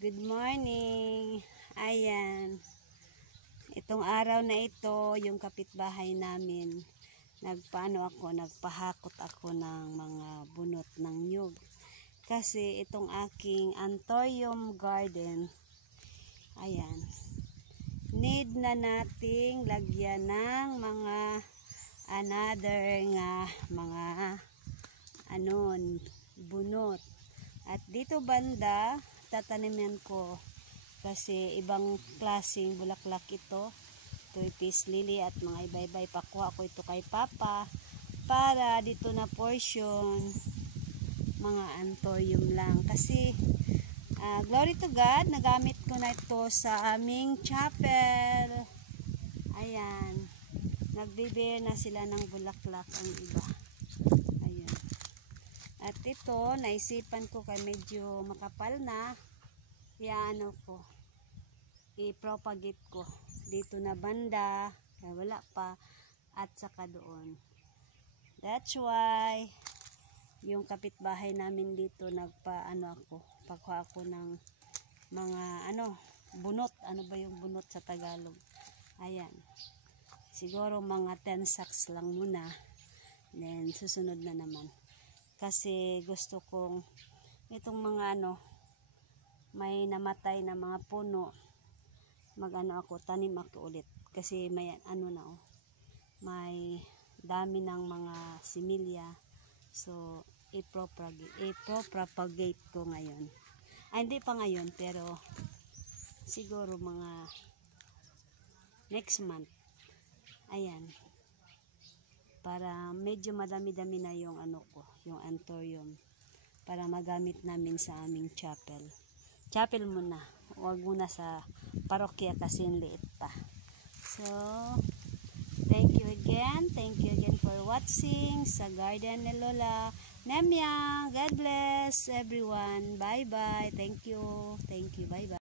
Good morning. Ayan. Itong araw na ito, yung kapitbahay namin, nagpahakot ako ng mga bunot ng nyug. Kasi itong aking anthurium garden, ayan, need na nating lagyan ng mga bunot. At dito banda, tataniman ko kasi ibang klaseng bulaklak ito. Ito'y peace lily at mga iba-iba. Ipakuha ko ito kay Papa para dito na portion mga anthurium lang. Kasi glory to God, nagamit ko na ito sa aming chapel. Ayan. Nagbibigay na sila ng bulaklak ang iba. Ayan. At ito, naisipan ko kay medyo makapal na. I-propagate ko dito na banda, kaya wala pa, at saka doon. That's why yung kapitbahay namin dito pagkuha ako ng mga bunot. Ano ba yung bunot sa Tagalog? Ayan. Siguro mga 10 sacks lang muna. Then susunod na naman. Kasi gusto kong itong mga may namatay na mga puno, tanim ako ulit. Kasi may may dami ng mga similya. So, i-propagate ko ngayon. Hindi pa ngayon, pero siguro mga next month. Ayan. Para medyo madami-dami na yung yung anthurium. Para magamit namin sa aming chapel. Chapel muna. Huwag muna sa parokya kasi liit pa. So, thank you again. Thank you again for watching sa garden ni Lola Nemya. God bless everyone. Bye-bye. Thank you. Thank you. Bye-bye.